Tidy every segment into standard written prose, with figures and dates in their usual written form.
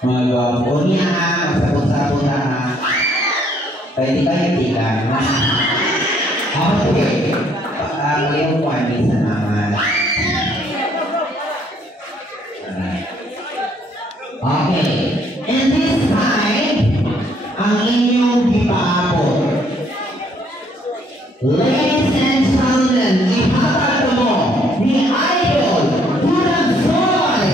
Mga gwapo niya, magsapon-sapon na. Pwede kayo tigan. Okay. Pag-alimuan din sa naman. Okay. And this time, ang inyong ipaabot. Ladies and gentlemen, ipaabot mo ni Idol Buransoy!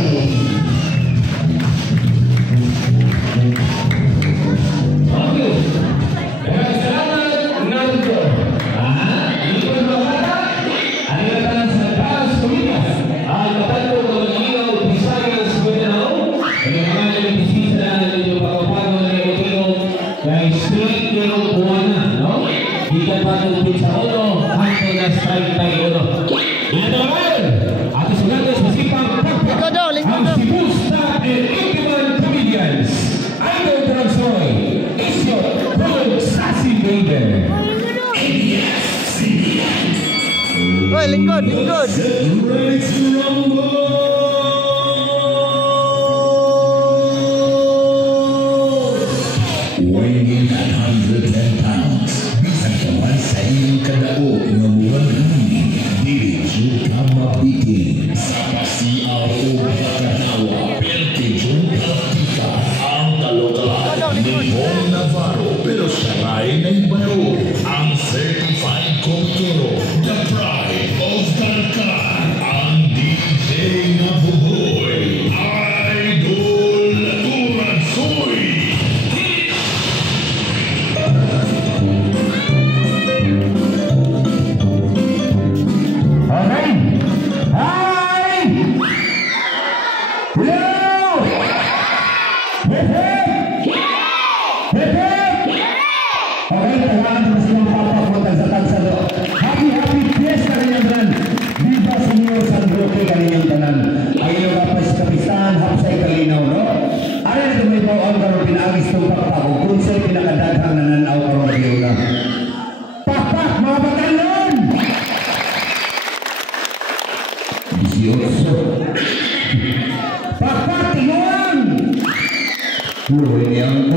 Okay. Salamat, Nardo. Ito ang mga bata. Alingatan sa taas kumitas. Ang katanto ng Ligaw, Visayas, Mindanao. Ang mga nabisisa na ninyo pagpapago ng Ewotino kay Street Nero Buwana, no? Di ka pa nagpit sa ulo, hanto na strike tayo ulo. Ito naman, ato sila sa sipang pagpapag ang Cebu Star and Intiman Comedians. Idol Buransoy, Isyo, Paul Sassy Baby. Oi, lingkod, lingkod. Weighing 110 pounds, bisag kamay sa iyong kadao nga buwan ini, dili juga mabitin. Sa PCRO Bakanawa, Pertijong Praktika, ang kalokalahan ni Bong Navarro, pero siya rin ay baro, ang certified kokero, the pride of Darkan, ang DJ na buboy, Idol Buransoy. Okay. Hi! Hello! Hip hip! Hip hip! Okay, tawagan mo silang papapunta sa tansado. Happy fiesta kanyang tanan. Viva Señor San Roque kanyang tanan. Ayaw ka pa sa kapistahan, hapsay kalinaw, no? Ano na tumibaw ang karoon pinagis itong pakpako kung sa'y pinakadaghang nananaw karoon na biyola. Pakpak, mga batalyon! 18. Pakpak, tinguan! Uy, yang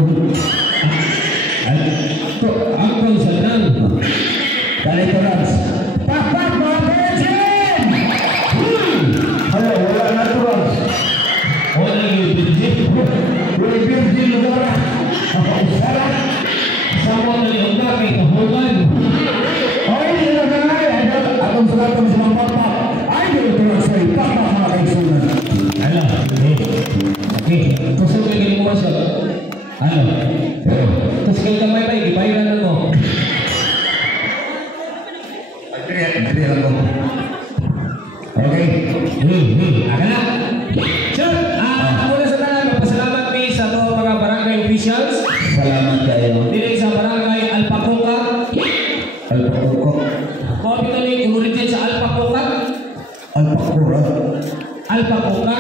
Uncle Sadan. Ganito Rams. Pakpak, mga virgin! Hala, wala na ito Rams. Wala yung virgin. Wala yung virgin lugar. Sarap. Sama na yung dami, kahulan. Okay, hindi na kagay. Atong sulatong sa mga pakpak. Idol Buransoy, pakpak mga kaisunan. Ano? Okay. Kusog ka ganyan mo siya. Ano? Tapos kayo lang may ibayaran na mo. Hindi lang ko. Okay. Aga na. Sure. Muna sa tanan, magpasalamat mi sa mga barangay officials. Salamat kayo. Dili sa barangay Alpacoca. Alpakura. Kapitali, origin sa Alpacoca. Alpakura. Alpacoca.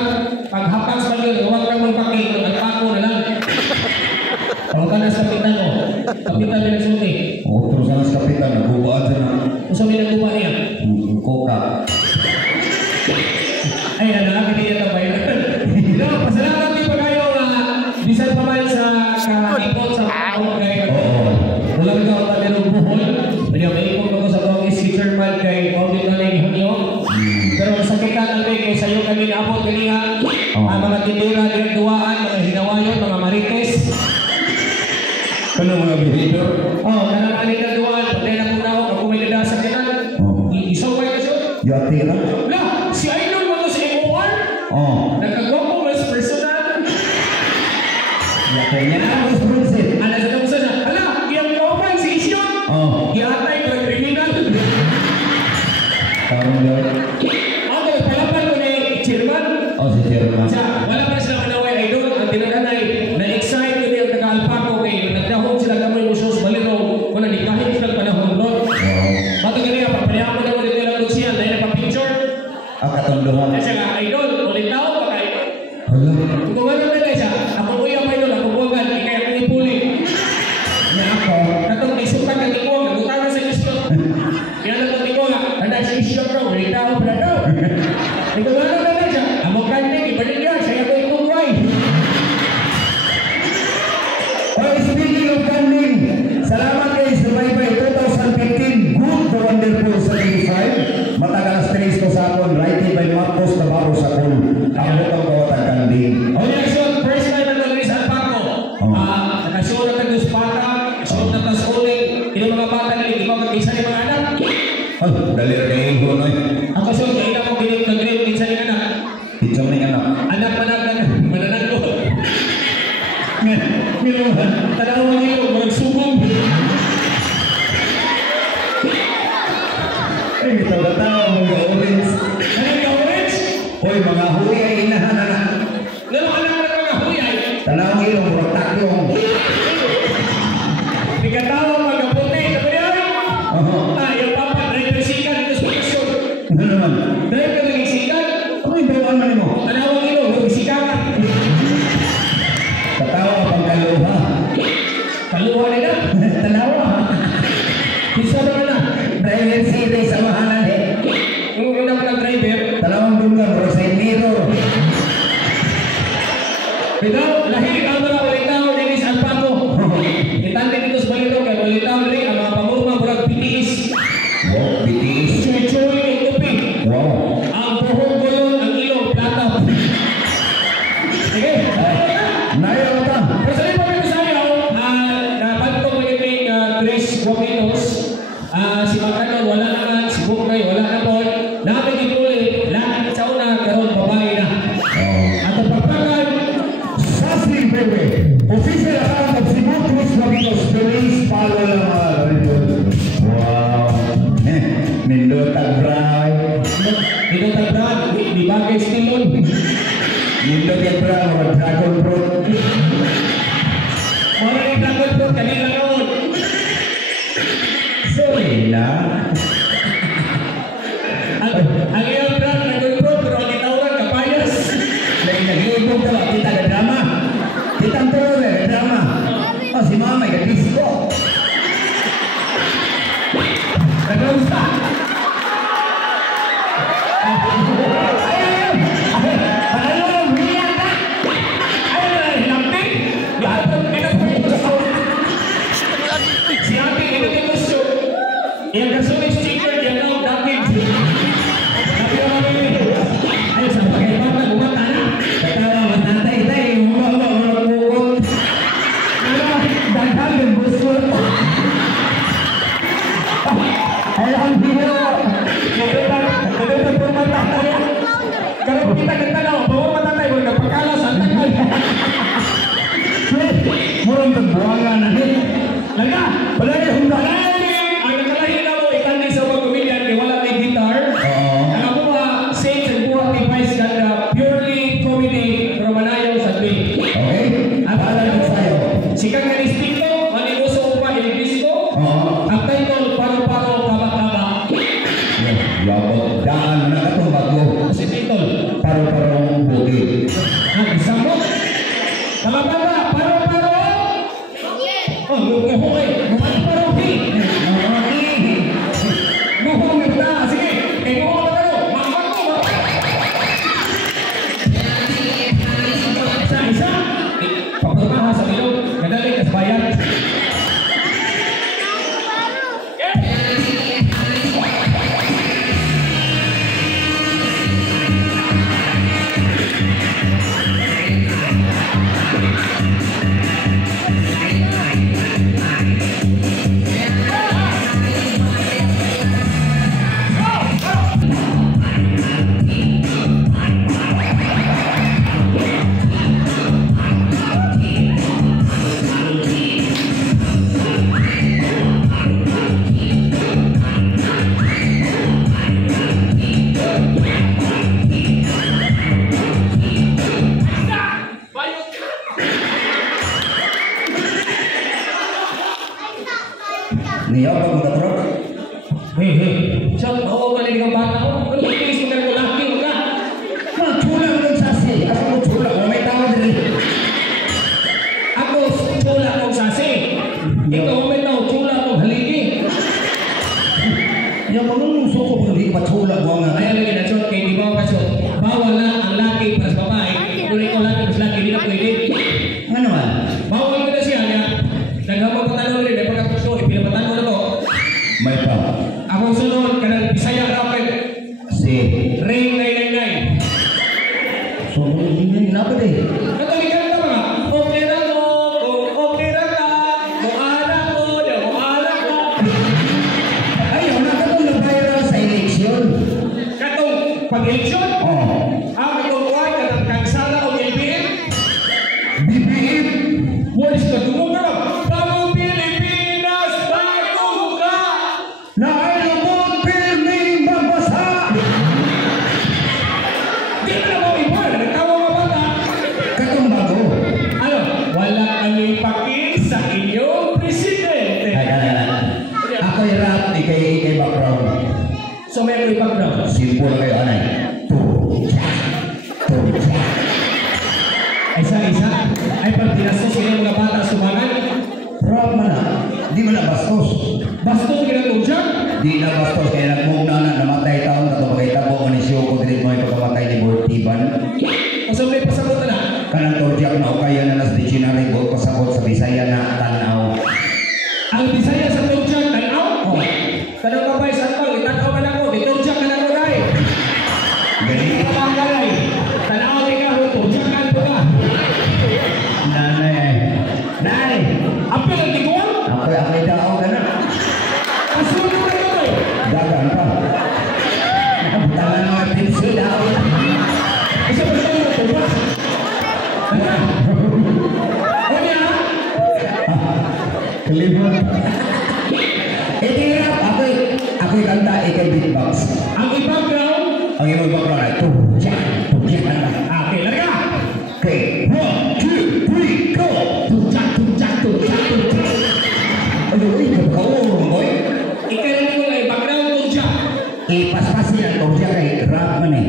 Paghapas pa yun, huwag kang magpakit. Alpaco na lang. Huwag ka na sa kapitan mo. Kapitan nila sulti. Terus alas kapitan, nagubaan din na. Kung sa minaguba niya. Koka. Ay, nanakit niya ito ba yun? Pasalamat din pa kayo na bisan pa man sa kaipot sa mga kay wala ka ang tamerong buhol. Kaya may ipot ako sa tawag si Chairman kay Audit na lang ihanyo. Pero masakitan natin kay sayo kami naabot kanina. Ang mga tindera, direktuaan, mga hinawayon, mga marites. Ano mga behavior? Kanang alinaduan, patay na kung ako, ako may nadasa ka na. Isaway ka siya. Yati na? Wala, si Idol mo to sa MOR. Nagkagwapo, mas personal. Yati niya na, mas prinsip. Ala sa nung sana, ala, iyang kaupay si Isyo. Iatay ko ang kriminal. Parang yun. Okay, palapan ko ni Chairman. Si Chairman. Wala pa sila manaway Idol. Ang tinaganay, na-excite ko niya nag-alpako kayo. Nagdahon sila kamay mo shows baliro. Kung nagikahin sila panahon ron. Bato ganyan, papanayaan mo na mo dito lang siya. Dahil nagpa-picture. Katondohan. Kasi nga, Idol, ulit tao pa kayo. Hala. Kung ano na siya, ako ko yung Idol, ako buwagan, kaya ako ipuli. Na ako, katong isukan ng ikuwag, nagutana sa gusto. Kaya lang ng ikuwag, handa sa isyo ko, ulit tao pa na daw. Kung ano na siya, amo kanting, ibalik yan, siya ako itungway. Anak manananggot. Minuhan, tanawa nilo, magsubong. Ay, bitaw-bitaw, mga orange. Ano yung orange? Hoy, mga huy ay inahan na. Nalo anak na mga huyay. Tanawang ilong, murag taklong. Nagkatawa mga puti. Sabi niya, yung papa, driver sikat dito sa pagkasyon. Ano naman? Dahil ka naging sikat, Ano yung bayawan man mo? tanawang ilo, magsikakan. Tatawa ka pang kaluha. Kaluha nila. Tanawa. Bisa naman na. Driver city sa mahalan eh. Yung una ko ng driver, Talawang dungan, murag side mirror. bitaw, lahir ang mga walitaw, Dennis Alpaco. Itante dito sa balito, kaya walitaw rin ang mga pamurma, murag PTS. Wow, bitis. Chuy-chuy, yung tupi. Wow. Ang buhong gulong, ang ilong, plata. Sige. Nayaw ka. Pero sa iba ko sa iyo, napagtong magiging Grace Guapinos, si Makanon, wala naman, si Bukay, wala naman. Namin ipuli, lahat sa una, karoon babae na. At ang pagpakan, Sassy Baby. Official account of Cebu Cruz Guapinos. Police follow lang mga ganito. Wow. Nindotag bray. dito tabraan, di bagay stilon. Nindotag bray, mga dragon fruit. Mga yung dragon fruit, kanila noon. Sorry na. Ang iyong brand, dragon fruit, pero ang itawag, kapayas. Nag-iibog ka ba? Kita ka drama. Kita ang turo na drama. Oh, si mama ay disco. Nagawsa. Yang kasulit sticker yang kau dapat. Tapi orang ini, ayo sampai kapan nak buat tanah? Katawa matantay tayo. Mga pukot. Dagdag yang busur. Alhamdulillah. Kita bermata tayo. Kalau kita tahu bawa mata tayo boleh perkala santai. Murang terbuangan nanti. Laga, Balay hundak. ang nakalahin na mo ikan din sa mga komedyan kay wala may guitar. Ang ako sales and buhat device ganda purely comedy pero manayaw sa day. Okay? Para lang sa'yo. Sikang kanistiko, maniguso ko pa ilibisco. Ang title, paro-paro, kaba-kaba. Labot. Daan na katong bago. Si title, Paro-parong bukid. ang isang mo. Kaba-kaba, paro-paro. Oh, muhuhay, muhuhay-parohi. Muhuhay na, sige. Eh, muhuhay na rin. Makapag mo, Isa. Pagpapahas sa ilog, madali ka sa bayan. Niyaw pag makatrok. Siya, ako galing ng bata ko. Ano ba tinis mo ka ko laki ka? Chula mo ng sasi. Ako chula. Kung may tao din. Ako, chula kong sasi. Ikaw may tao, chula kong haligi. Yung mga suko ko hindi pa chula ko nga. Kaya lagi na short kay di ba kasi bawal na ang laki para sa babae. Kung ikaw laki mas laki, hindi na pwede. Ano man? Bawal ko na siya niya. Naghamang patanong rin, may pagkakasyo, ipinapatanong na to. May pa. Akong sunod, kanang Bisaya Rapid, Si. Ring 999. So, hindi na pa din. Natalikan ka mga, okay na mo, okay na ka, muala ko, muala ko. Ayaw na ka itong nag-viral sa eleksyon. Katong pag-eleksyon, Oh. ang katungkuhan ka ng kansala So may may background. Simple kayo, anay. Isa-isa. Ay pag tinastos kayo mga bata sumangan. Rap man na. Di mo na bastos. Bastos ginatudyak. Di na bastos. Kaya nagmugna na namatay taon na ito. Makita ko ni Siyo ko dito mo ito kamatay ni Bortiban. So may pasabot na. Kanang torjak na o kaya na nas dictionary ko pasabot sa Bisaya na tanaw. Ang Bisaya sa tudyak tanaw. Kanang babay sa atong itanaw man ako. Ditudyak ka na ko dahil. Ganito. Kapangalay. Tanaw ikaw. Tudyak ka na. Nanay. Apa yang dikuang? Ako'y daw ka na. Kasunod na ito. Dagan pa. Nakabutangan mga pinsi daw. Isa pa ito yung tubas. Ano? O niya? Kelibot. Hirap. Ako'y kanta, ikay beatbox. Ang i-background. Ang imong background ay tujak na. Okay, larga. Okay. 1, 2, 3, go! Tudyak. Aduh, ikaw kaurong, boy. Ikaw mo ay background tudyak. Ipaspasin ang tujak kay rap man eh.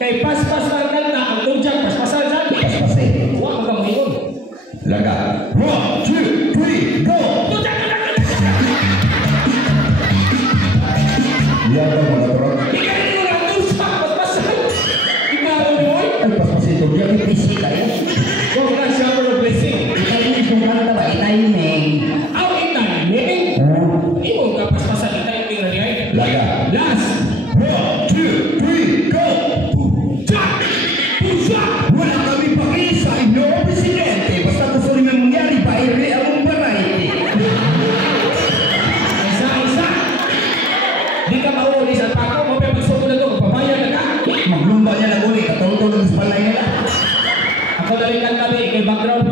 Kay pas-pas ang kanta, ang tudyak, pas-pasan dyan. Paspasin. Huwag kang ngayon. Laga. 1, 2, 3, go! Tudyak. Yan daw mga turok. Ikaw mo lang tudyak, pas-pasan. Ikaw mo boy. Ay, paspasin tujak, ipisi kayo. Huwag na siya for a blessing. Itayin yung kanta ba? Itayin eh. Ang itay, imo ka pas-pasan itay yung tingnan. Laga. Last. 1, 2, 3, go! Tudyak. Wala kami pakisa, inyo, Presidente. Basta gusto rin ang mangyari, paire ang variety. Isa. Di ka mauli sa pako, mapapagsuko na ito, papayan na ka. Maglumba niya na uli, katulog sa palay nila. Ako dalikan kami, kay background.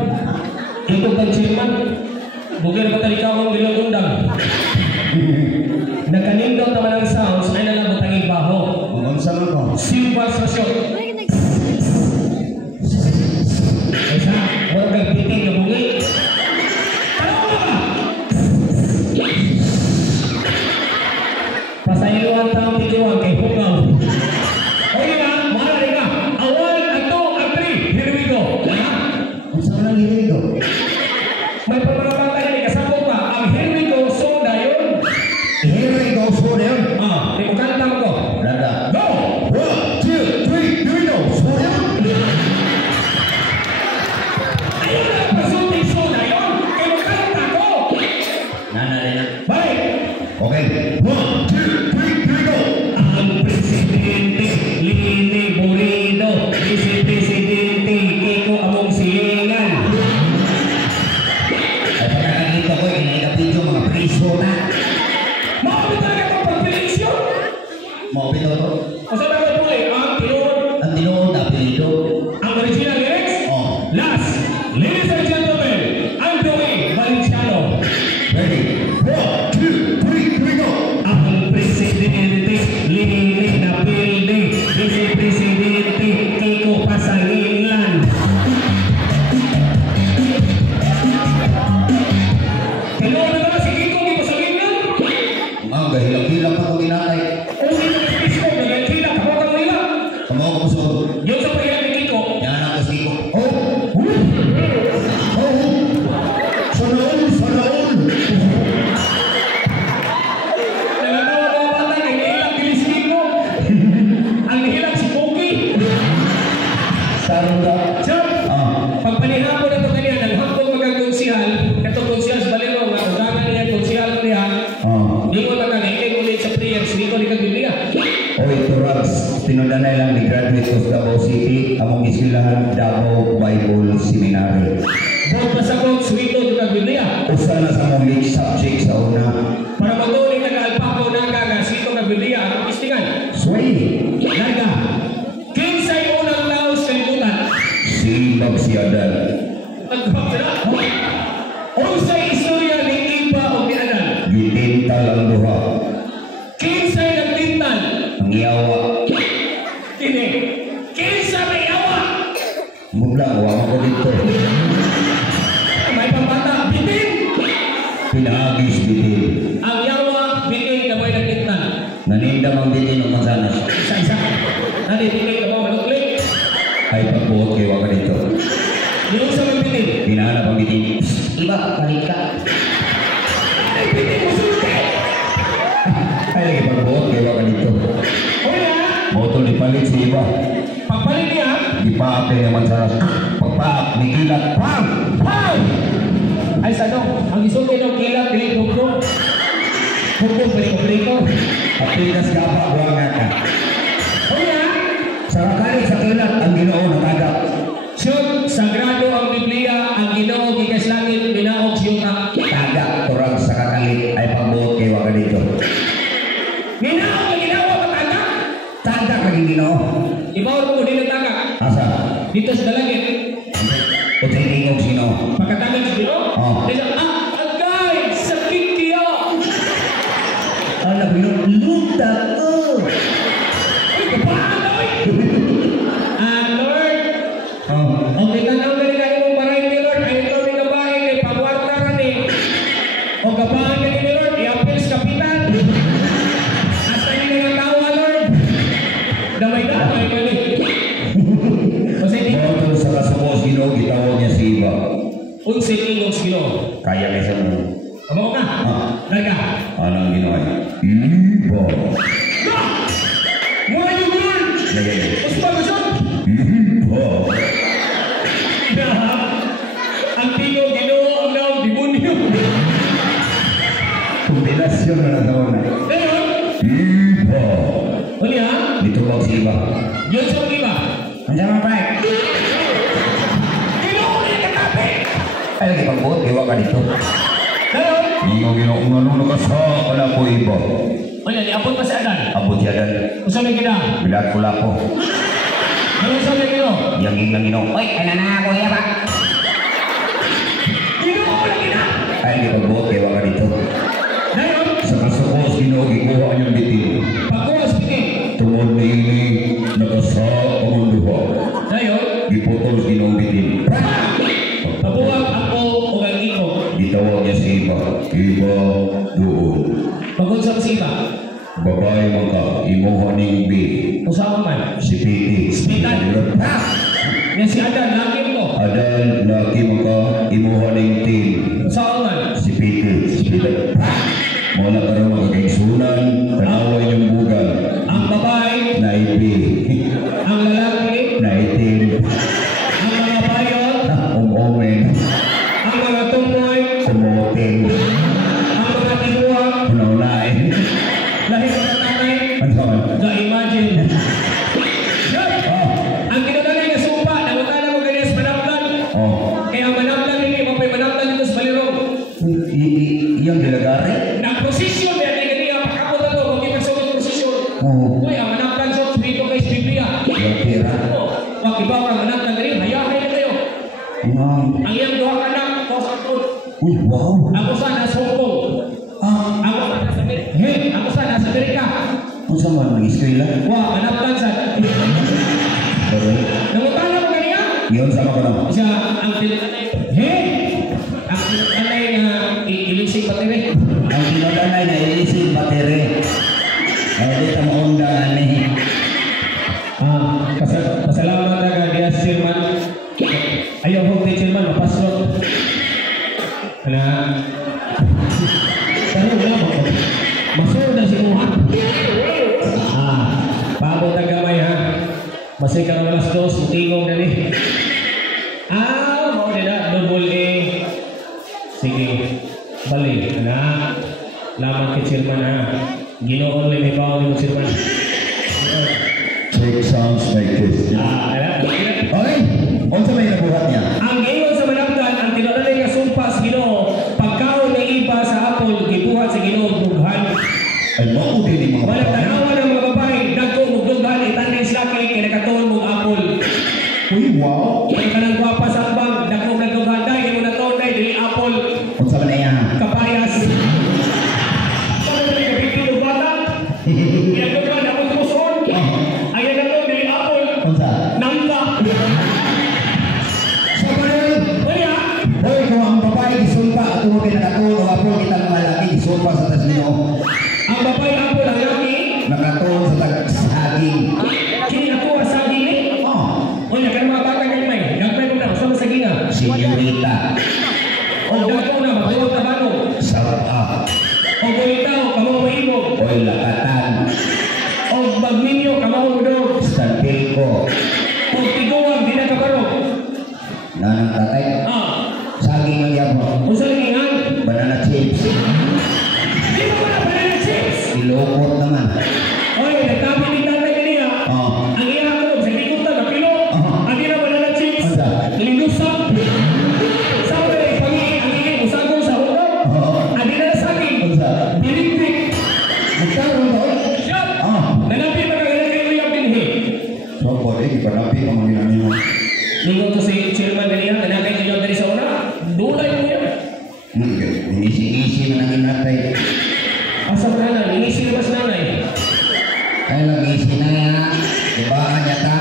Ito kang chairman. Bugil pa talikaw ang bilog undang. Nagkanindot naman ang sounds, ay nalabot ang ibaho. Kung saan ako? Simple sa shot. Isa, huwag kang piting na bugil. Pasayluan taong tituan kay Pugaw. Okay na, mahalari ka. A 1, a 2, a 3. Here we go. Kung saan lang ito? May pagpapatay ni kasabot pa. Ang here we go, so na yun. Here we go, so there. Di ko kanta ko. Laga. Go! 1, 2, 3, here we go, so there. Ayun na ang pasunting so na yun. Kaya mo kanta ko. Nana rin na. Bye! Okay. 1, 2, 3, here we go. Ang presidente, Lini Burido, Presidente, Kiko Among Silingan. Ay, pagkakakita ko, inaikapit yung mga priso na. Makapit talaga kong pagpilisyon. Mapito to. Kasi dapat po ang tinuod, Ang tinuod, apelido. ang original lyrics. Oh. Last, ladies and gentlemen, Anthony Valenciano. Ready? 1, 2, 3, here we go. Ang presidente, Lini na pilde, Vice-Presidente, Kiko Pasangilan. Tinuod na ba si Kiko ni Pasangilan? Ang gahilang-hilang pa itong inatay. Uli na si Kiko, nagkakila, kapag ang nila. Kamo ko gusto. Yung sa pahiyan ni Kiko, Yan ang kasi ko. Sana all. nagagawa mga bata, kay nihilang bilis si Kiko. Ang nihilang si Poki. Sarong ka. Sir, Ah. pagpanihapon na ito kanina, naghapon magkakonsihal, katong konsihal sa Balilo, nga ugangan niya konsihal niya, Ah. di ko nagkakaikay ulit sa prayers, di ko nagkakabiblia. Oy, Turags, tinundanay lang ni graduate of Davao City, among eskwelahan Davao Bible Seminary. Buong pasakot, suwito nagkakabiblia. Usa na sa mong lead subject sa una. Para matuloy nag-alpako na suwito nagkakabiblia, ang istingan. Sway, Larga, kinsay unang laos kalimutan. si Bagsiadan. Nagkakabib sila. Unsay istorya ni Iba o ni Anan. Gitintal ang duha. Kinsay nagtintal. Ang iyawa. Kini. Kinsay may awa. Mula, wala ko dito. May pambata. Bitin. Pinagis bitin. Ang yawa, bitin kamay nagtintal. Naninda lamang bitin ng mansanas. Isa-isa. Nadi, tingin ka mo, manuklik. Ay pagbuot kayo ka dito. Yung sa magbitin. Hinahanap ang bitin. Iba, balik ka. Ay, bitin mo sulti. Ay lagi pagbuot kayo ka dito. Una, Motor dipalit si iba. pagpalit niya, Dipaapin ng mansanas. Pagpaap, nikilat. Pam! pow! Ay, sano, ang isulit ng kilat, dili dugtong. Hukom, balik-balik. At pinas ka pa, buwangan ka. Una, Sa rakali sa kilat, ang Ginoo natagap. siyot, sagrado ang Biblia, ang Ginoo gikas langit, binaog siyota. Tagak turang sa kakalit ay pagbuot kayo ka dito. Binaog ang ginawa matagak. Tagak lagi Ginoo. Ibawal mo din ang tagak. Asa? Dito sa dalagit. O tingog sino? Pagkatagal sa Ginoo, Oh. dia agay, sakit kiya. Anak luta ko. Ay, kapanoy! Lord, Oh. ang titanaw na rin kayo mong baray ni Lord, ay ito may gabahin kay pagwarta rin eh. O gabahin ka ni Lord, i-appeal sa kapitan. Hasta hindi nga tawa, Lord. Damay-damay ka ni. O sa hindi, Motor sa kasubos Ginoo gitawag niya si iba. unsay ingos Ginoo. Kaya kaysa mo. Amo ka? Daga. Anong Ginoo ay? Iba. No! Mura yung Lord! Lagi. Uspa ba siya? Iba. Ang tino, Ginoo, ang naong demonyo. Kombinasyon na nataon na. Ngayon, Iba. uli ha? Ditubag si iba. Yun sa iba. Ang sama pa. Ginoo, ulit ka kape! Ay lagi pagbuot kayo ka dito. Ngayon, Ginoo ngano ka sa wala ko iba. uli, niapot pa sa adan. Abot yadan. Usap yung gina. Bilat ko lapo. Ano usap yung Ginoo? Yang lang Ginoo. Uy, ano na ako, iya ba? Ginoo, ulit gina! Ay lagi pagbuot kayo ka dito. Ngayon, Sa kasubos Ginoo gikuha ang iyong bitin. pagkuwas piti. Tungod na ini nakasa ang duha. Ngayon, Giputol Ginoo bitin. pabuwag ako o ang iko. Gitawag niya si iba. Iba doon. Pag-unsap si iba. Babae man ka, imuha ning bi. Usapan man. Si Piti. Spitan. Yan si Adan, laki mo. Adan, laki man ka, imuha ning tin. Usapan man. Si Piti. Spitan. Mula ka rin magkakaisunan, tanaway yung bugal. Ang babae, Na ibi. ang lalaki, Na itim. ang mga bayon, Umomen. ang mga tumoy, Kumoting. ang mga tiguang, Unaulain. lahi ng tatay, Ano? ga-imagine. Yan! Oh. Ang kinadali na sumpa, nangutala mo ganyan sa manaplan. Oh. Kaya manaplan nila, mapay manaplan dito sa balirong. Iyang dilagari? Nag-prosesyon, yan ay ganyan, pakapot na to, kung di masunod prosesyon. Oo. Uy, ang manaplan sa dito kay Biblia. Yung tira. Wag iba ang manaplan rin, hayahay na kayo. Wow. Ang iyang duha ka anak, kosakot. Uy, wow. Ako sa nasa Hong Kong. Ako sa nasa Amerika. Ako sa nasa Amerika. Kung saan man mag-eskwela? Wah, manaplan sa. Pero, Nangutala mo ganyan? yun sama ko na. Siya, ang tinatanay. Ang tinatanay na ilisig pati rin. Ang tinodanay na ilisig bateri. Ay, di ka maundangan eh. Pasalamat na ka, Dias Sirman. Ayaw kong teacher man, mapaslot. Ano? Pero wala mo. Masur na si Muha. Pabot na gamay ha. Masay ka ng alas 2, mutingong na ni. Mau din na, double A. Sige, balik. Anak, laman kay Sirman ha. Ginoon lang may bawang ni Sirman. Take sounds like this. Alam? Okay. Kung saan may nabuhat niya? Ang ingon sa manapdan, ang tinadalay nga sumpa sa Ginoo, pagkaon ng iba sa apol, gibuhat sa Ginoo dughan. Ay, maudi ni mga Walang babae. tanawa ng mga babae, dagko mo dughan, itanay sila kay kinakatuon mong apol. Uy, wow. Ang kanang gwapa sa ambang, dagko na dughan, dahil mo na taon dahil dili apol, Kung saan na yan? kapayas. Ano na yung kapitid ng bata? Ginagdughan, ako tumuson. Ayan na to, dili apol. Kung saan? Nangka. Sa panel. Wala. Hoy, kung ang babae gisulpa at tumo pinakatuon o apo kita ng malaki gisulpa sa tasino. Ang babae apol, ang laki, nakatuon sa saging. Kini ako ang saging ni. Oh, O na kan mga bata kay may. Gagmay mo na sa saging ah. senyorita. O dato na magtuwa na bago. Sapa. O gulitaw kamo maibog. Oy, lakatan. O magminyo kamo udog. Stanpilko. O tiguang di na kabaro. Nanang tatay. Ah. Saging ng yabo. O sa lingan. Banana chips. Di mo ba na banana chips? Ilokot naman. Oy, nagtabi ni tatay kaniya. Oh. Ang iya ko sa likutan na pilo. Ang di na banana chips. Anda. Lindusak. Sabi pagi ang iya usagong sa ulo. Ang di na saging. Unsa? Bilimpik. Magkaroon ba? Shot. Ah. Nanapi pa kagaya kayo yung pinhi. So, pwede, ipanapi ang mga ginanino. Lingon ko si chairman kaniya. Nanakay kayo dari sa una. Dulay mo yan. Inisi-isi na nangin natay. Asa mo na inisi na mas nanay. Ay, nag-isi na ya. Diba, anyata?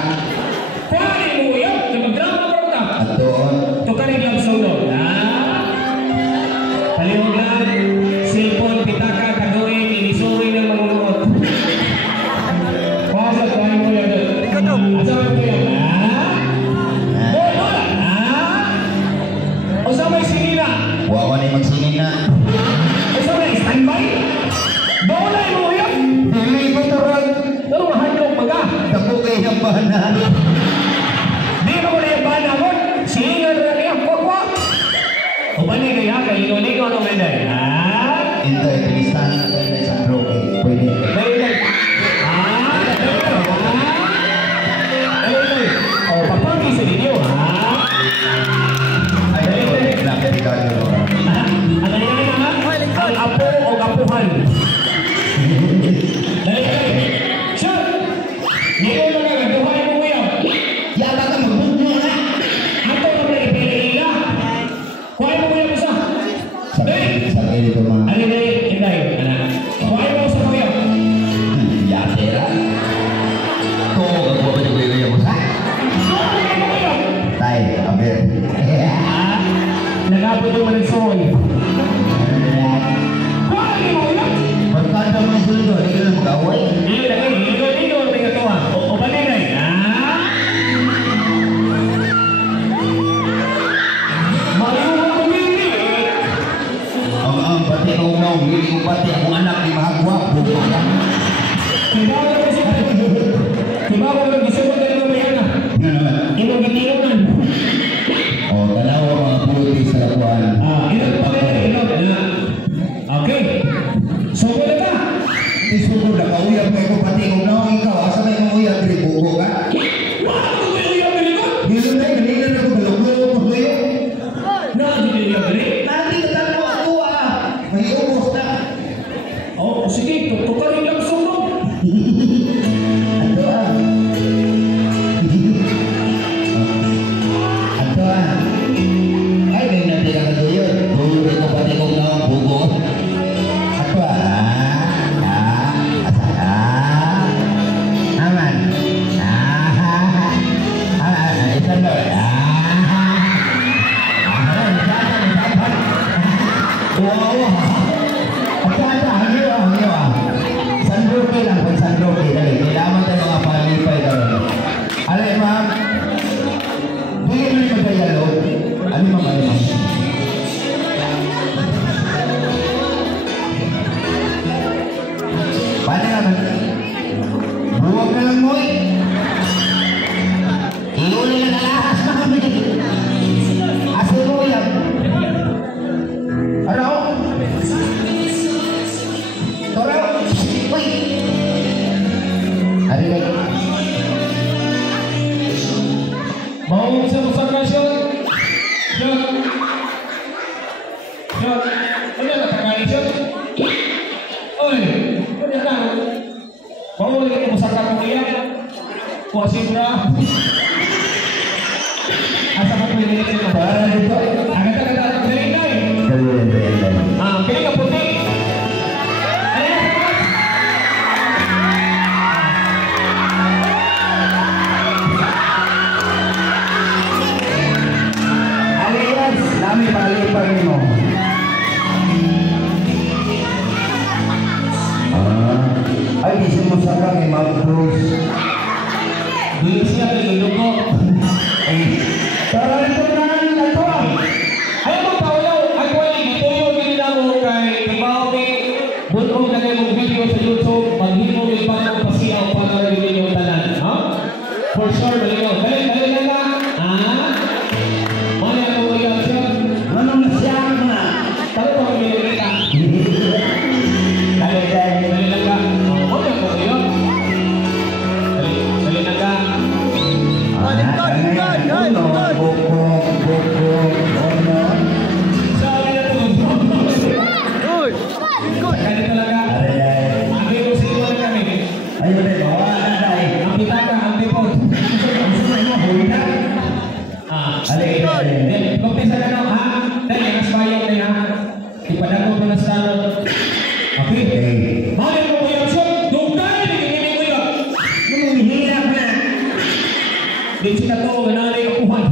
Pari mo yan. Nagmagrama mo ka. At doon, Tukarin lang sa ulo. Palihog lang. Cellphone, pitaka, kagoy, inisuri ng mangunod. Pasok, kuhain mo yan. Asa mo yan? O sa may sinina? huwag na magsingin na. O sa may standby? Bawalay mo yan. Dili ko turon. Pero mahadlong baga. Tapo kayo ng bahanan. Di mo na yung bana mo. Singar na niya. Kwa-kwa. O ba niya kaya? Kalino-lino ng meday. Hintay, pinistahan na tayo na isang broke. Pwede. Dahil. O papagi sa ninyo. Ay, nakapigado ko. Ang nangyari na ang apo o kapuhan. Dahil. Shot. Ngayon na nga. Duhay mo mo yan. Yata ka magbunyo na. Ato na mga ipinila. Kuhay mo mo yan isa. Dahil. Sakay dito mga. Ano na yun? Inday. Kuhay mo sa kuya. Yatera. Kung ako ba yung kuya mo sa? Kuhay mo kuya. Tay, aber. Nagapot yung managsoy. Kuhay mo kuya. Pagkanda mo yung sundo, hindi ka na mag-away. Dili lagi, ligo-ligo ang mga tuwa. O palinay. Mayroon ko hindi. Ang pati ko umaw, hindi ko pati akong anak ni Mahagwa. Buko ka. Kibawa ko siya. Kibawa ko gusto mo tayo mabayan na. Nga naman. Inong gitingan. O, tanaw ang mga puti sa lakuan. Inong pagkain. Okay. So, wala ka. Isugo na kauyab mo ko pati ko na ikaw. Asa may kauyab rin buko ka? Wala ko kayo yung ganito. Dito na, kanina na ko balong-balong ko kayo. Nakakita yung ganito. Nanti ka talo ako May ubos na. Oh, sige. Tukarin lang sa ulo. Ato Ato Ay, may natin ang yun. Buko ko pati ko na buko. Ato Aman. Ito na. Wow. Sandroke lang, pag sandroke dali. Kailangan tayo mga palipay dali. Alay, ma'am. Bigyan mo yung magayalo. Ano yung mga ma'am? Paano naman? Buwag na lang mo eh. Iuli na nalahas, ma'am. Asin mo yan. Ano? Toro! Uy! Hari na. Mau sa musakasyon. Shot. Shot. Ano na tagali shot? Oy, ano na? Mau lagi musakak mo yan. Kuasin na. Asa ka pwede nito? Para dito. Agad-agad ang dalingay. Dali. Pili ka puti. Alias, nami palipay mo. Ay, di mo ka kay Mount Cruz. Dili siya nilulugo. Para ito na ito. Ayaw mo paulaw, ako ay ituyo nila mo kay Ibaomi. Bunong na kayo video sa YouTube, maghimo yung bagong pasiyaw para rin yung talan. Ha? For sure, balik mo. Balik na ka. Mali ako ulit siya. Anong nasiyang na? Talo pa kami ulit ka. Balik lang ka. Mali ako ulit. Balik na ka. Lingkod. Sabi na ito. Uy, lingkod. Kaya talaga. Abi mo siguro na kami. Ayun eh, bawa na dahil. Ang pitaka, ang tipod. Kumpisa ka na, ha? Dahil, mas bayang na yan. Ipadago ko na sa ano. Okay? Mali mo ko yung shot. Dugay, nagiging ko yun. Hirap na. Di sila to, ganali ko kuhan.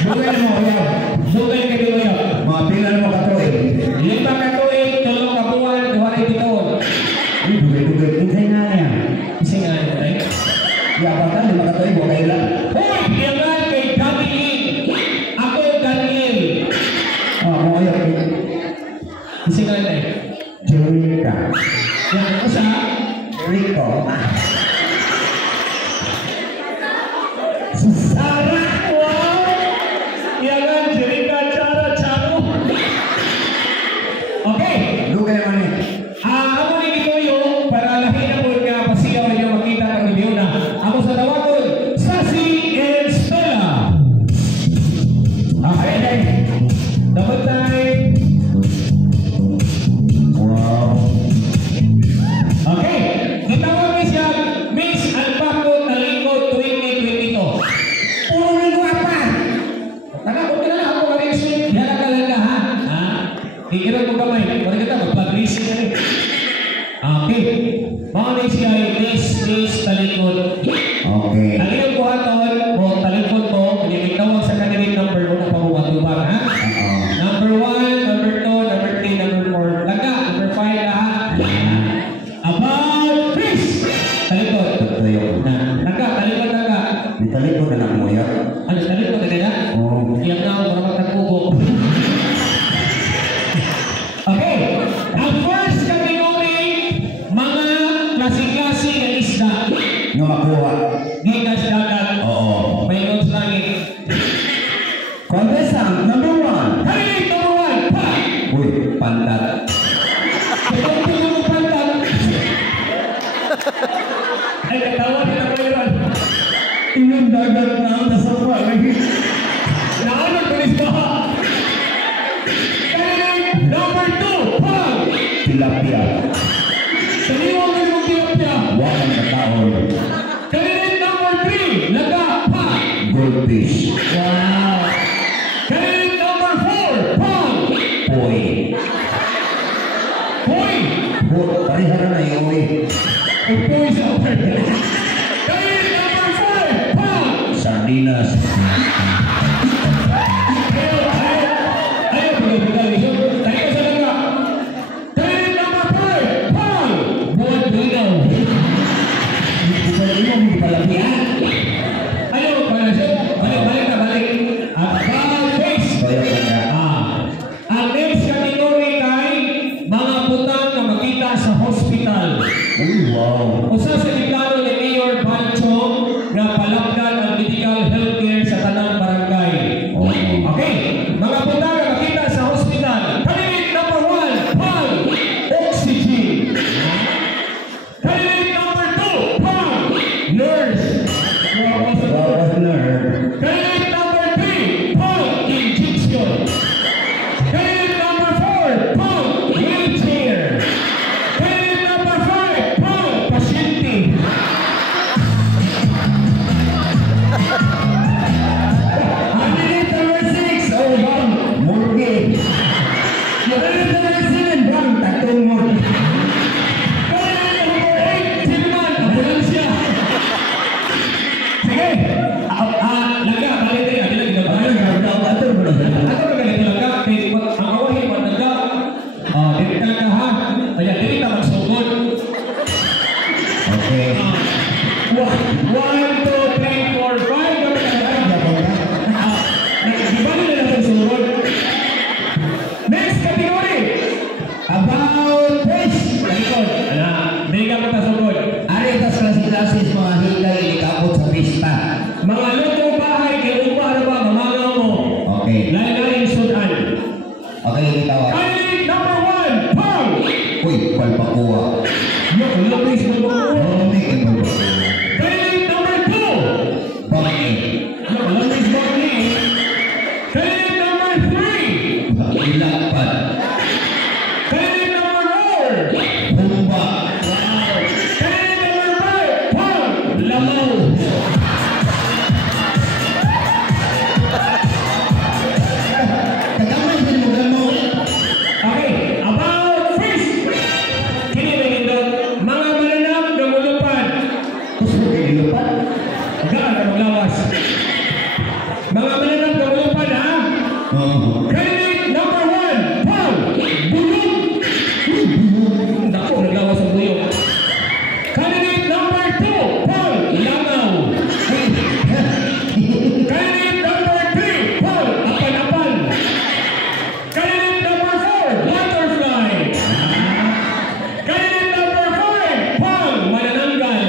Dugay mo, yaw. Dugay ka din mo yun. Mga pilan mo ka to eh. 5 ka tuig, 3 ka buwan, 2 titoon. Uy, dugay. Kinsay nga yan. Kasi nga, right? Yapatan, 5 ka to eh, bukay lang. Hoy, iyangan kay Daniel. Ako, Daniel. Mo kayo. Kasi nga, right? Jerica. Yan, ako siya. Rico. Sarah! Wow! Iyangan, Jerica, Chara, Charo. Okay. Dugay man eh. Ako ni Gitoyo, para lahi na po nga pasigaw ninyo makita ng review na. Ako sa tawagon, Sassy and Stella. Okay, then. Double time. Wow. Okay. Gitawag niya siya, Miss Alpaco Talingkod 2022. Puro rin ko apa. Tara, huwag ka na lang ako ma-reason. Yan ka lang ha. Ikiran mo kamay. Pwede kita, magpag-reason na rin. Okay. Mga may siya ay Miss Talingkod. Okay. Ang iyong buhaton o talingkod mo, pinitawag sa candidate number mo na pamuwag-lubag, ha? Number 1, number 2, number 3, number 4. Laga, number 5 lahat. About Chris! Talingkod. Tuyo. Laga, talingkod laga. Ditalik ko na lang mo yan. Ano, talingkod na ganda? Oo. Iyak na ako, maramang nagpugo. Okay. Ang first category, mga klaseng-klaseng na isda. Nga makuha. Gigas dagat. Oo. Mayroon sa langit. Contestant number 1. Candidate number 1, pa! Uy, pantat. Ito yung pantat. Ay, katawa nila ko yun. Inyong dagat na ang nasa pagay. Naanong tulis ba? Candidate number 2, pa! Tilapia. Saliwang na yung tilapia. Wakang kataon. Candidate number 3, laga, pa! Goldfish. Wow! Candidate number 4, pa! Poy. Hoy! Parihara na yung uwi. Upoy sa upper. Candidate number 5, pa! Sardinas. Ayaw, pinag-pinag ito. Tayo sa laga. Candidate number 5, pa! Buwan Duinaw. Bukan mo, hindi palapia. Ayaw, pala siya. Balik na, balik. Bawal face. Kaya ka na. Ang next category kay mga putang na makita sa hospital. Uy, wow. Usa sa iplano ni Mayor Bancho na palapdan ang medical healthcare sa tanang barangay. Oo. Okay, mga putang na makita sa hospital. Candidate number 1, Paul, oxygen. Candidate number 2, Paul, nurse. Wow, nerd. Candidate number 3, Paul, injection. Candidate number 4, Paul, wheelchair. Candidate number 5, Paul, pasyente. Candidate number 6, oh, bang, murgi. Candidate number 7, bang, tatong murgi. Candidate number 8, Silman, ambulansya. Sige, laga, balik tayo. Hindi lang Ibalik na natin sunod. Next category. About fish. Talikod. Ala, hindi ka matasugod. Ari tas klase-klases mga higay ikabot sa pista. Mga lutong bahay, kinupa na ba, mamagaw mo. Okay. Lain-lain sudan. Okay, ikaw. Candidate number 1, Pong! Uy, palpakuha. Look, please, mo. Hindi ka palpakuha. Candidate number 2, Bakit? look, please, Bonnie. Candidate number 3, Ilapat. candidate number 4, Bumba. candidate number 5, Pong! Lamaw. Kagamay din mo gamo. Okay, about fish. Kini may nindot, mga mananap na mulupad. Gusto mo kayo ilupat? Gaan ka maglawas. Mga mananap na mulupad, ha? Oo. Candidate number 1, Paul! Buyog! Naku, naglawas ang buyog. Candidate number 2, Paul! Langaw! Candidate number 3, Paul! Apan-apan! Candidate number 4, Butterfly! Candidate number 5, Paul! Manananggal!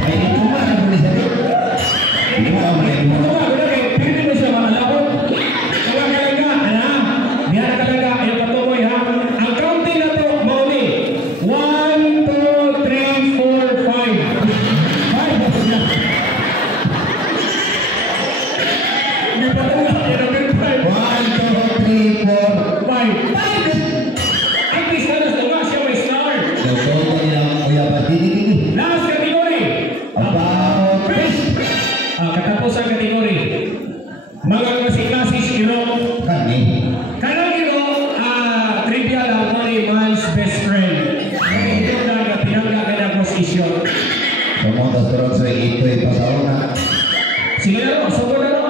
Ay, ito ba? Ano ni Sari? Hindi mo ako Ito ba, wala kayo, pwede mo siya mga lakot. Kaya talaga, ano? Diyan talaga, ayaw patuloy ha. Ang counting na to, Mauni. 1, 2, 3, 4, 5. 5 na siya. Hindi pa talaga, yan ang 5. 1, 2, 3, 4. 5. At least na nga siya may star. Totoo nila ang kuya ba? Dini. Last category. About fish. Katapos ang category. Mga klase-klase iro. Kani. Kanang iro, trivia lang mo ni man's best friend. Ito na pinangga ka na posisyon. Sumunod sa turog sa ito'y pasauna. Sige na ro, sugod na ro.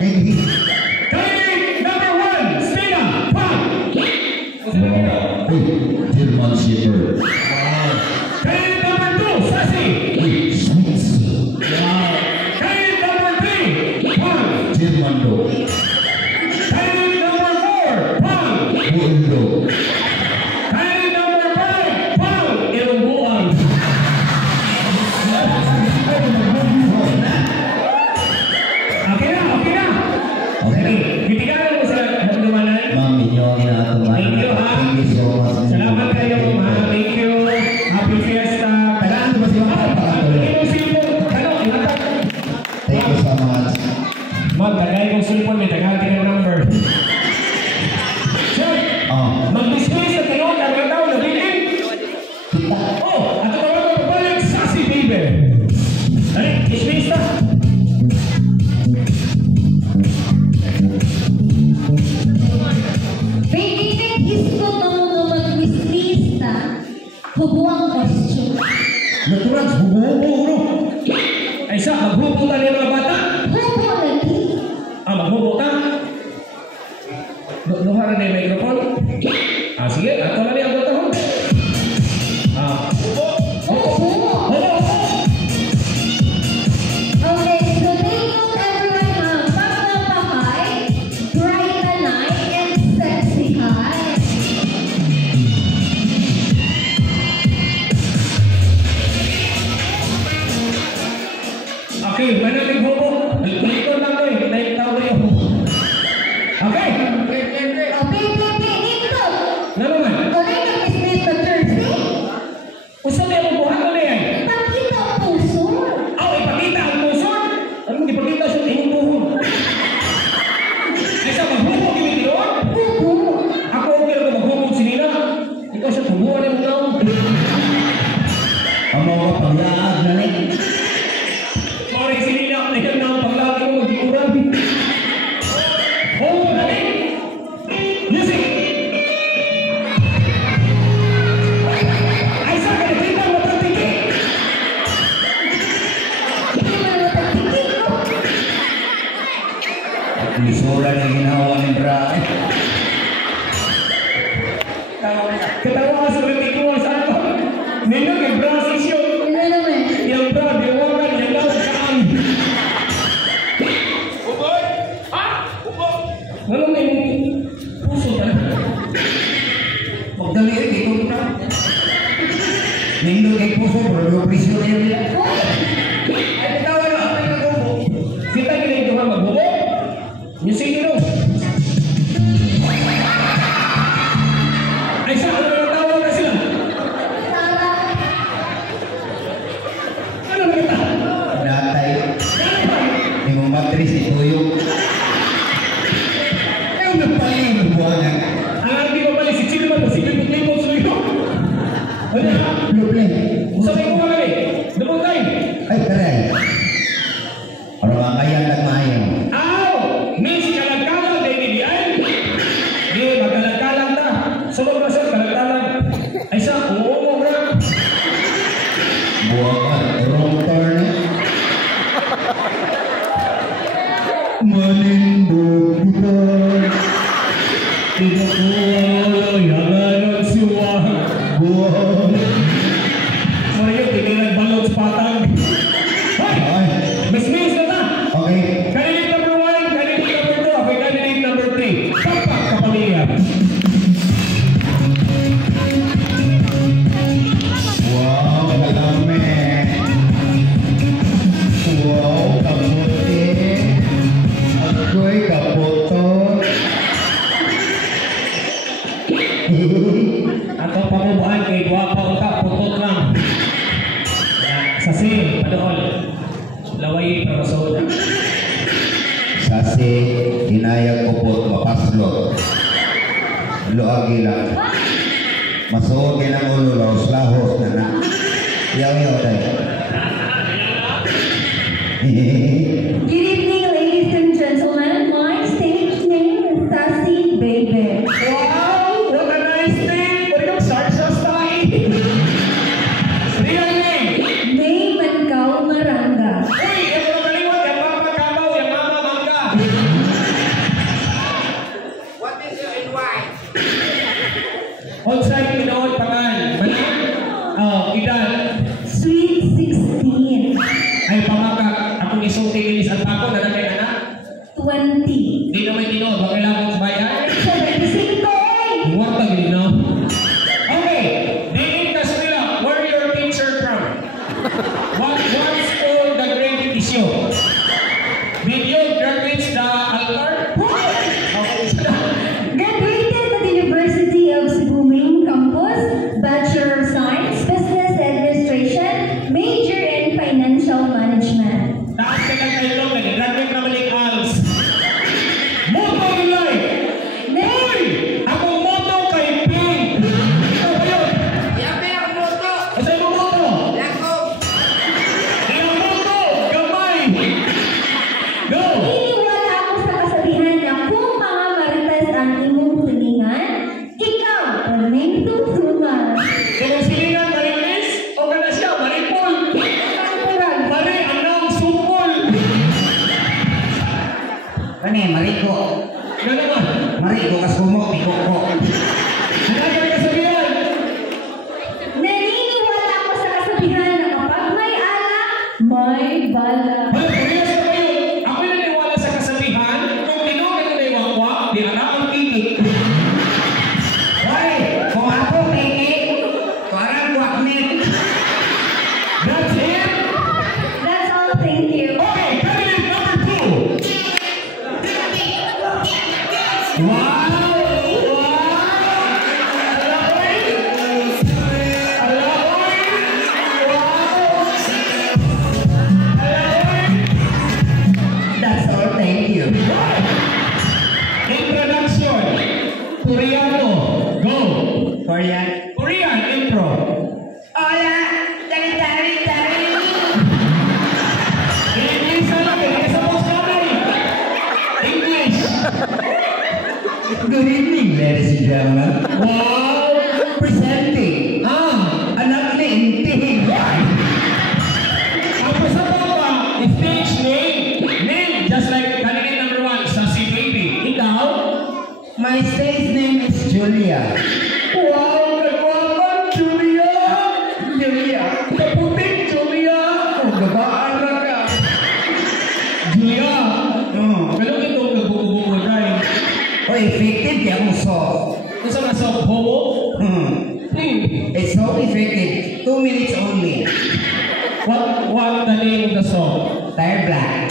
Hindi. Candidate number 1, Stella, Pang! Uy, German Shepherd. Candidate number 2, Sassy! Uy, Swiss. Candidate number 3, Pang! German Dog. Candidate number 4, Pang! Bulldog. Candidate number 5, Pang! Ilongguan. Okay na, okay na. Okay. Bibigyan mo sila ng dumanan. Ma'am, inyo ang inaatuman. Thank you, ha? Thank you so much. Salamat kayo, ha? Thank you. Happy Fiesta. Kailangan ba siya makapakatuloy? Ito yung cellphone. Ano, ihatag. Thank you so much. Mag, tagay kong cellphone, may tagay ng number. Sir, Oh, mag-dismiss na kayo ng mga tao na bilhin. kita. Oh, ato ka ba magbalik sa si baby? Dali, dismiss na. Pagiging gusto na mo mag-wisnista, hubuang question. Natural, bubuo no? Ay sa, maghubutan ng mga bata. Hubo lagi. Maghubutan. Luharan na yung microphone. Sige, ato na niya ang bata ho. Hubo. Hello. Okay, so take note everyone, Pagpapahay, Bright na Night, and Sexy High. Okay, manamig hubo. Ito lang ko eh. Naitaw ko yung hubo. Okay. Dito. Ano naman? Tuloy na business na Thursday. Gusto niya mo buhat ko na yan. Pakita ang puso. Ipakita ang puso. Anong ipakita sa tingin buhon? Ay sa maghubo kimi tiyon? Hubo. Ako okay lang maghubo sinina. Ikaw siya tumuhan ng tao. Ang mga panglaag na ni. Sorry sinina. Ikaw na ang paglaki ko magtikuran. Oh, dali. Music. Ay sa kinakita mo pagtiki. Hindi mo naman tagtigil ko. Lisura na ginawa ni Bra. Katawa ka sa ritikuan sa ano. Nino, yung bra sisyo. Ano naman? Yung bra, prisoner niya. Ay, tawa na ako yung gubo. Kita giling ko nga magbubo. Yung sige no. Ay, saan na tawa na sila? Ano na kita? Natay. Yung matris ituyok. Ay, napaling buwangan. Ang hindi mo pala si Chilman, si Lipot-Lipot suyo. Ano? Luple. Usapin ko kami. Dumong tayo. Ay, karay. Ano ba kaya nagmahayaw? Aw! Miss Kalagkalang, David Yan. Di, magkalagkalang ta. Sulog na siya, kalagkalang. Ay sa, umuumong na. Buwakan, wrong turn. Manindog kita. Tidak ko, yangan suwa. Buwan. Mario, tigilan balot sa patang. Hoy! Ay, Miss na ta! okay. Candidate number 1, candidate number 2, okay, candidate number 3. Tampak kapamilya. Wow, kalame. Wow, kaputi. Ako'y kaputo. Ato pamubuan kay Guwapa Uta, putot lang. Sasi, padool. Laway, pamasoda. Sasi, inayag kupot, mapaslot. Luagi lang. Masuot kayo ng ulo, lahos na na. Yaw-yaw tayo. Good evening, ladies and gentlemen. My stage name is Sassy Baby. Wow! What a nice name! What yung Sarsas tayo? Real name! May Mancao Maranga. Uy! Ito na kaliwat! Yung mama kabaw! Yung mama mangga! What is your NY? On-site pinood pangan. Manan? Oh, edad. Sweet 16. Ay, pamakak. Akong isulti ilis at ako na kay anak. 20. Di na may tinood. Bakit lang akong bayan? 75 oy! What the you know? Okay. Diin ka sa nila. Where your teacher from? What school the grade is you? Did you graduate the altar? Okay. Graduated at the University of Cebu Main Campus, Bachelor of Science, Business Administration, major in Financial Management. Taas ka lang kayo lang. Nag-graduate naman yung ALS. Moto nilay! Hoy! Akong moto kay Pink! Ano ba yun? Asa yung moto? Yung moto! Gamay! Go! Naniniwala ako sa kasabihan na kung mga marites ang imong tulingan, ikaw ang may tungtungan. Kung silingan marilis, o ka na siya, maripol! Mari, anong supol! Kani, mariko. Ganun ba? Mariko, kasumok, iko ko. Ano ka kasabihan? Naniniwala ako sa kasabihan na kapag may alak, may bala. Ay, parehas na kayo. Ako'y naniwala sa kasabihan, kung tinuloy ko na yung wakwa, di anak ang titik. Hoy, kung ako piki, parang waknit. That's it! That's all, thank you. Okay, candidate number 2. Wow! That's all, thank you. Introduction. Koreano. Go. Korean. Korean intro. Hola, tari. English na lang. Hindi sa post namin. English. Good evening, ladies and gentlemen. Wow. Presenting, anak ni Inti. Ang kasama pa, stage name. Name, just like candidate number 1, Sassy Baby. Ikaw? My stage name is Julia. Wow, nagwaman, Julia! Julia. Kaputing, Julia! Oh, gabaan na ka. Julia! Oh. Pero ito, nagbubububo tayo. Oh, effective kaya mo soft. Kung saan nasa homo? Hmm. Hmm. It's so effective. 2 minutes only. the name of the song? Tire black.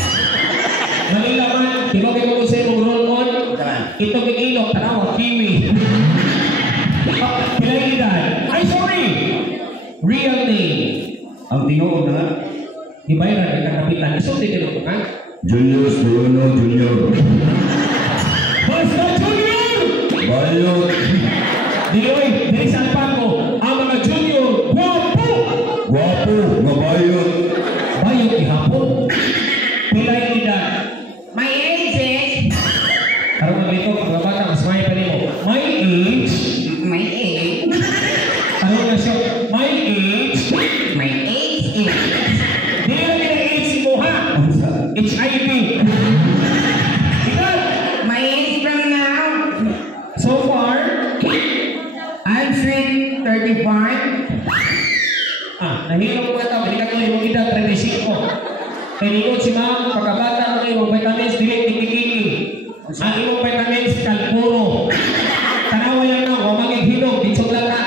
Manila man, di ba kayo kung sa'yo roll on? Ito kay ilog, tanawa, kiwi. Pilay edad. Ay, sorry! Real name. Ang tinuod na. Di ba yun ang kakapitan? Iso, di ka ha? Julius Bruno Jr. Basta Junior! Bayot. Diloy, dili sa ko, ang mga junior, wapo! Guwapo. Mabayot. Bayot ihapon. Pilay edad. My age is... Karong dito, mga bata, mas may pa rin mo. My age. My age... Karong na siya. My age. My age is... Di lang age mo ha. HIV. Edad. My age from now... So far, I'm sweet 35. nahilo ko ito. Balikan ko yung edad, 35. Kailikot si ma'am, pagkabata ko yung vitamins, dili, kikikiki. Ang imong vitamins, kalpuro. Tanawa yan na, o magighinog, dito lang na.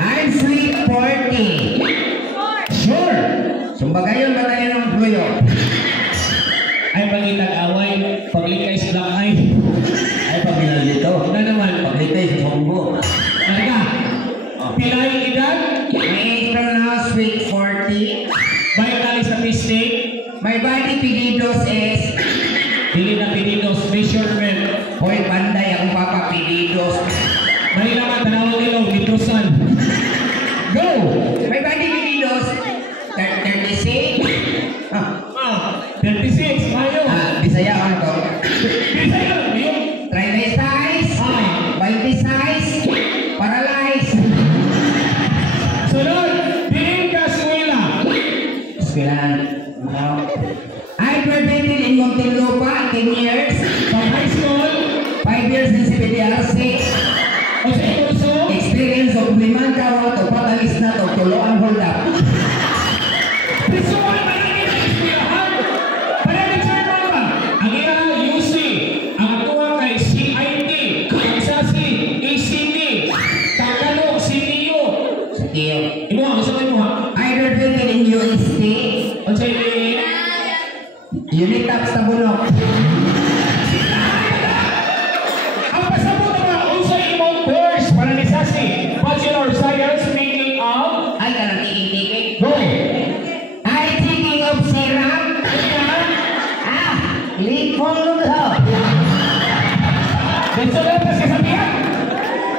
I'm sweet 40. Sure! Sumbagayon ba tayo ng fluyo? Ay, pangitag away, paglikay sa black eye. Ay, pagbilang dito. Ano naman? Paglitay sa Honggo. Talaga, pilay edad, My age from now sweet 40. vital statistic, My body pilidos is... dili na pinidos, measurement. Hoy, panday akong papa pilidos. May naman, tanawang ilaw, nitrosan. Go! My body pilidos... 36. 36, mayo. Bisaya ako to. Bisa yun, yun. 30 size. 20 size. Paralyzed. Sunod, piling ka suwila. Eskwelahan. I graduated in Muntinlupa 10 years. From high school, 5 years in CPDRC. o sa kurso, Experience of 5 kawat o patalis na to. Tuloan hold up. pisuan pa natin ang eskwelahan. Panag-check mo ba? Ang ina, UC. Ang atuwa kay CIT. Ang isa si ACT. Tagalog, CTU. Sige. Imo, ang isa mo ha? I graduated in UST. O sa ini, Unitaps sa Bunok. ang pasabot naman, unsa imong course para ni Sasi? Bachelor of Science, making of... Ay, kanang tikik-tikik. Go! I thinking of syrup. Lipong lublo. Dito lang na sasabihan.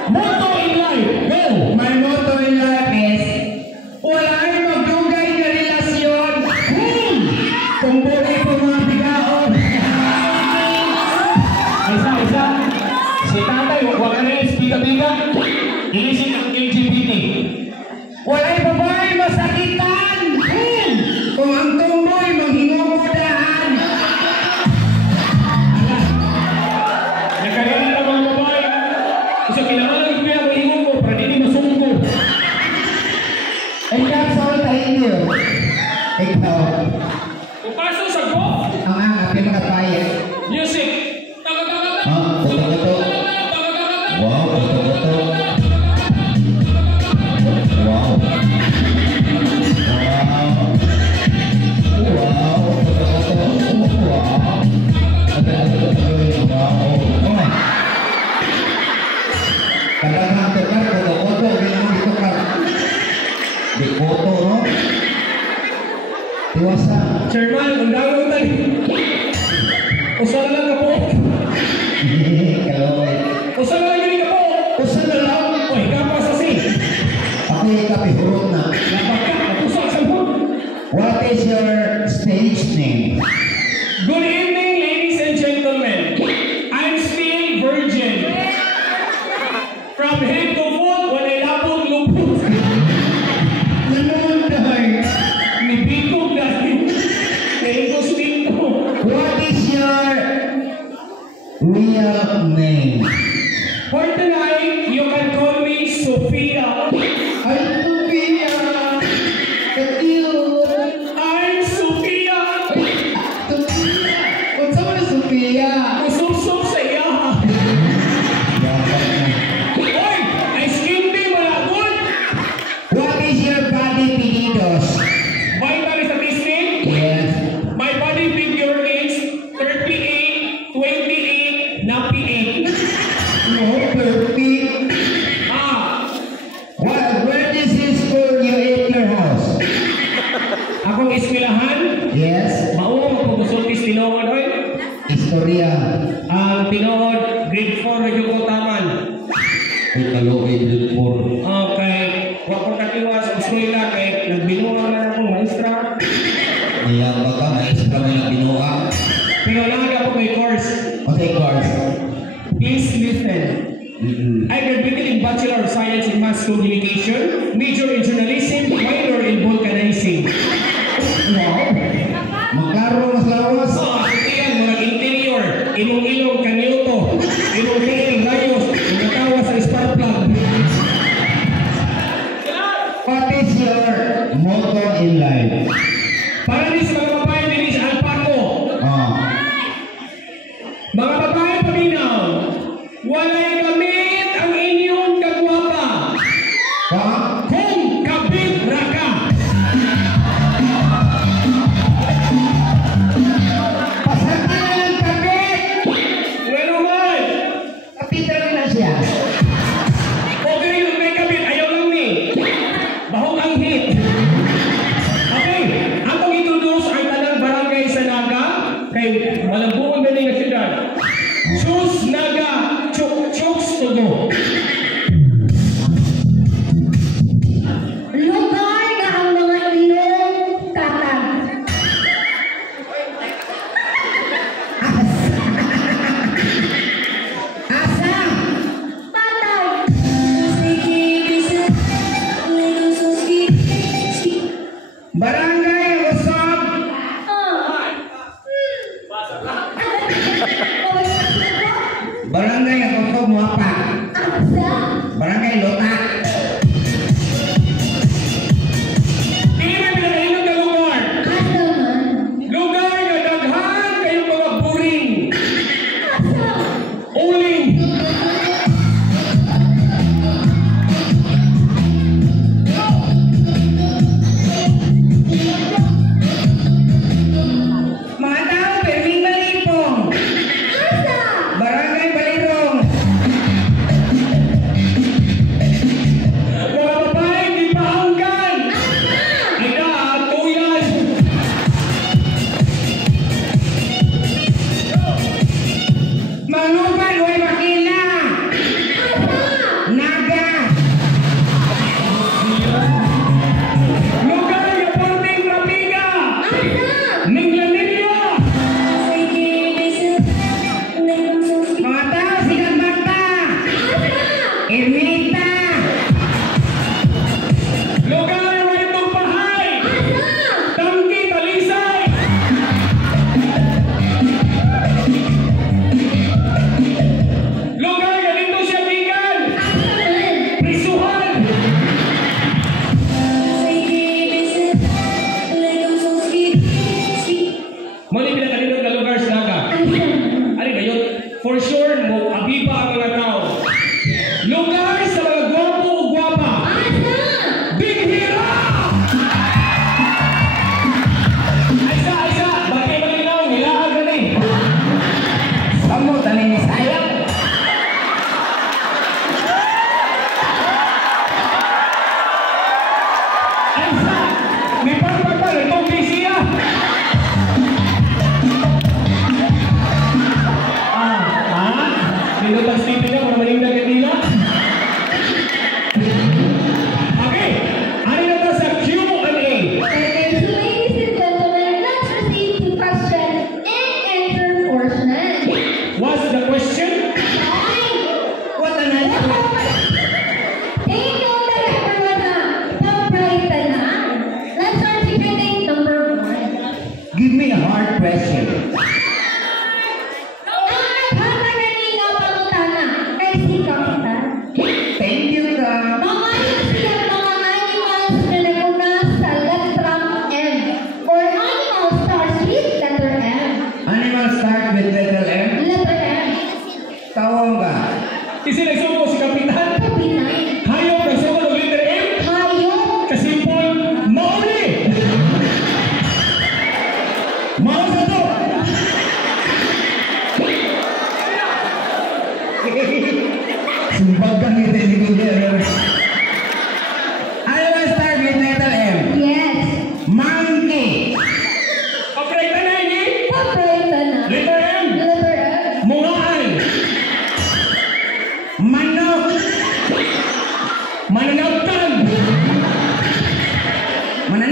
Motto in life. Go! My motto in life is, wala ay magdugay na relasyon. Kung buhay ko mga bigaon. Isa. Si tatay, huwag ka na yung biga-biga. Inisip ang LGBT. Wala'y babae masakitan. Kung ang tumboy manghingukudahan. Nagkariyan na mga babae. Isa kailangan ng kuya mo ingon ko para hindi masungko. And that's all thank you. Ikaw, Upaso sa go. ang angat ng mga bayan. Music. Ah, koto-koto. Wow, koto-koto. Wow. Wow, koto-koto. Wow. Wow. Okay. Kadang-kadang tukar, koto-koto. Ginamang tukar. Di koto, no? Iwasa. Chairman, undang tayo. Usan lang ka po. Kaloy. Usan lang yun ka po. Usan na lang. Uy, kapag sa si. Ako yung kapihurot na. Napaka, usan sa po. What is your stage name? Good evening, ladies and gentlemen. I'm still virgin. From head to foot, walay lapot-lupot. Nanon dahil. Nibikog dahil. Nilingos dito. What is your real name? For tonight, you can call me Sophia. Ay, Sophia. Ka-cute. I'm Sophia. Akong eskwelahan, Yes. mao magpusultis tinuod oy. Istorya. Ang tinuod grade 4 radyo ko taman. Ay, kaluoy, grade 4. Okay, wa ko katiwa sa eskwela kay nagbinuang man akong maestra. Kaya baka maestra may nabinuang. Pero naga ko may course. Okay, course. Please listen. I graduated in Bachelor of Science in Mass Communication, major in journalism, minor in vulcanizing. Maklaro mas lawas. So, itiyan mga interior, ilong-ilong kanyoto, ilong-ilong rayos, natawa sa spark plug. What is your motto in life? Para ni sa mga babae, din sa Alpaco. Oh. Mga babae paminaw, walay gamit ang inyong kagwapa. Kung kabit raka. Pasakyan ng kabit! Bueno man, Kapitero na siya. okay yung may kabit, ayaw lang ni. Bahog ang hit. Okay, atong introduce ang tanang barangay sa Naga kay Malabungan galing na siyudad. Choose Naga, Chooks to go. Lugar na ang mga ilong tatag. Asa? Tatag. Barangay Usab. Barangay Usab Muapa. Barangay Lota. Hindi may pinakailang na lugar. Lugar na daghan kayong mga buring. Uling. Mga tao, Perming Balipong. Barangay Balirong. Mga babae, di pahanggan. Ika, tuyan. Manupan, Uy Makina. Naga. Lugar na Porting Rapiga. Ninglanilyo. Mga tao, Sigat Bata. Ermita. Lugar na Waitong Pahay. Tangki, Talisay. Lugar na dito siya bigan. Prisuhan. Mali pinakalinog na lugar sa Naga. Ari kayo, for sure, mo abiba ang mga tao. Lugar sa mga gwapo o gwapa. Big Hero! Aysa, bakit malinaw? Nilaag na ni. Kamu tani ni sayap. Aysa, may pagpagpag, itong bisiya. Pinutang Stephen niya, para malindag ka nila. Okay, ano na ta sa Q&A? Ladies and gentlemen, let's proceed to question and answer portion. What's the question? What an answer. Take note that everyone pag-bright na. Let's start secreting number 1. Give me a hard question. Ang naghahanganingaw pangutana kay si Kapitan. Thank you, ka. Mga siya mga animals na naguna sa letrang M or animal starts with letter M. Animal start with letter M. Letter M. Tawang ka. Kasi nagsuko si Kapitan. Kapitan. Hayop nagsuko ng letter M. Hayop. Kasimpol, mauli! Mao sa to! Sumbagan ni Animal start with letter M. Yes. Monkey.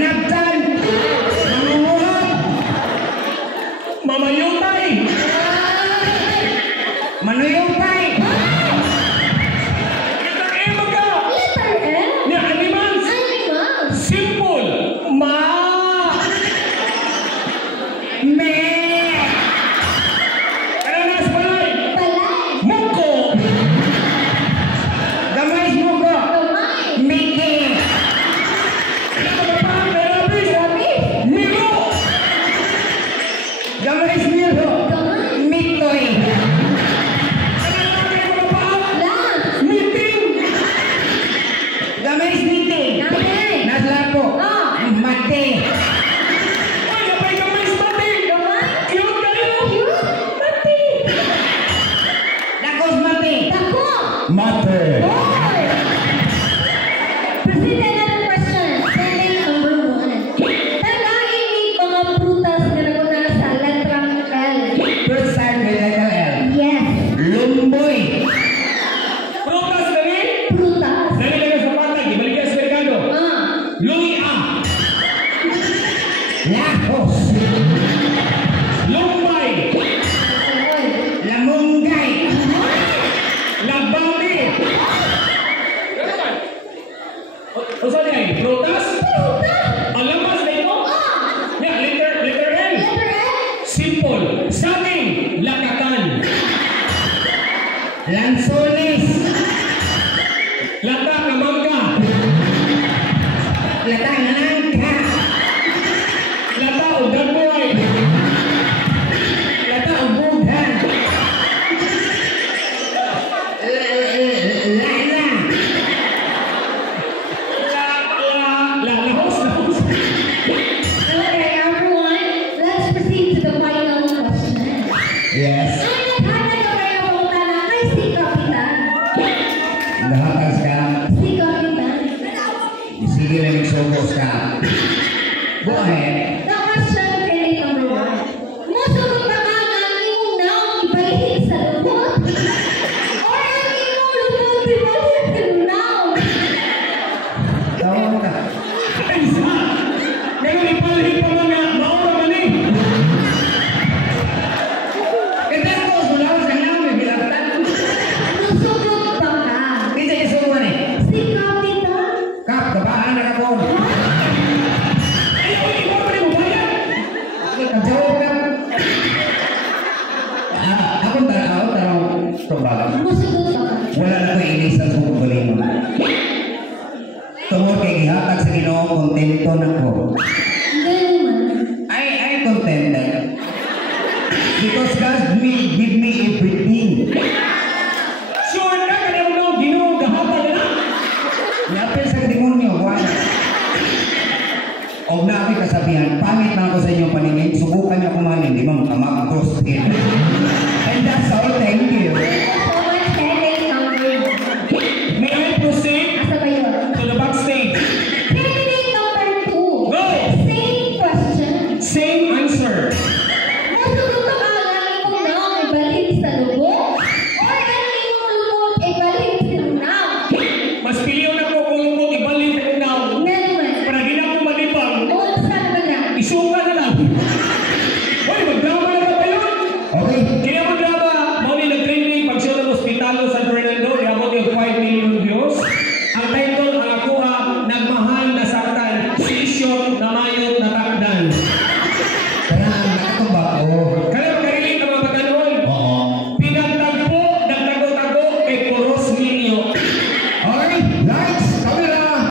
Manaptan. Mangunguhap. Mamayutay. Manuyupay. Letter M ka. Letter L. Nya animals. Animals. Simple. Ma. Me. Kananas balay. Balay. Muko. Gamay mo ko. Gamay. Miki. Rabbit. Rabbit. Milo. Gamay mo. Gamay. Mitoy. Lamb. Meeting. Gamay meeting. Nanay. Naslapo. Mati. Ay, napay gamay sa mati. Gamay. Cute kayo. Cute. Mati. Dakos mati. Dako. Mate. Boy. Proceed to another question. Spelling number 1. Tagain ni mga prutas na naguna sa letrang L. First time with letter L. Yes. Lumboy. Prutas dali. Prutas. Dali lang sa patag. Ibalik ka sa merkado. Luya. Lahos. Lumbay. Oy. Lamunggay. Lagbami. O saan yan? Prutas? Alamas na ito? Yeah, letter L. Letter L. Simple. Saging. Lakatan. Lansones. Lata kamangka. Latang langka. Lata o dagboy. Lata ubugan. Lana. Lahos. Okay, everyone. Let's proceed to the final question. Yes. Ano kaya kayo pumunta na kay si Kapitan? Lahat ka. Si Kapitan. Sige lang yung sobos ka. Go ahead. The question credit number 1. Musugot na ka ang imong naong ibalhin sa lumot? Or ang imong lumot ibalhin sa naong? Tawag ka. Ay, sa. Ngayon ipalhin pa mga maura man eh. Kita ko sulawas ka na may bilatan. Musugot ba ka? Kita isuwan eh. Si Kapitan? Kap, kabaan na ka po. Ayaw, iba pa rin mo bayan. Kajawab ka. Ako tanong. Tumbaga. Musugot ba ka? Wala na ko inisan sa kukuling mo. Tungod kay gihatag sa Ginoo, kontento na ko. Hindi naman. I contented. Because God will give me everything. Sure ka, kaya mo nang Ginoo gahapon na. Yapil sa demonyo, wala. Og na ako'y kasabihan, pangit na ako sa inyong paningin, subukan niyo kumain, di ba makamag-cross in. And that's all, thank you.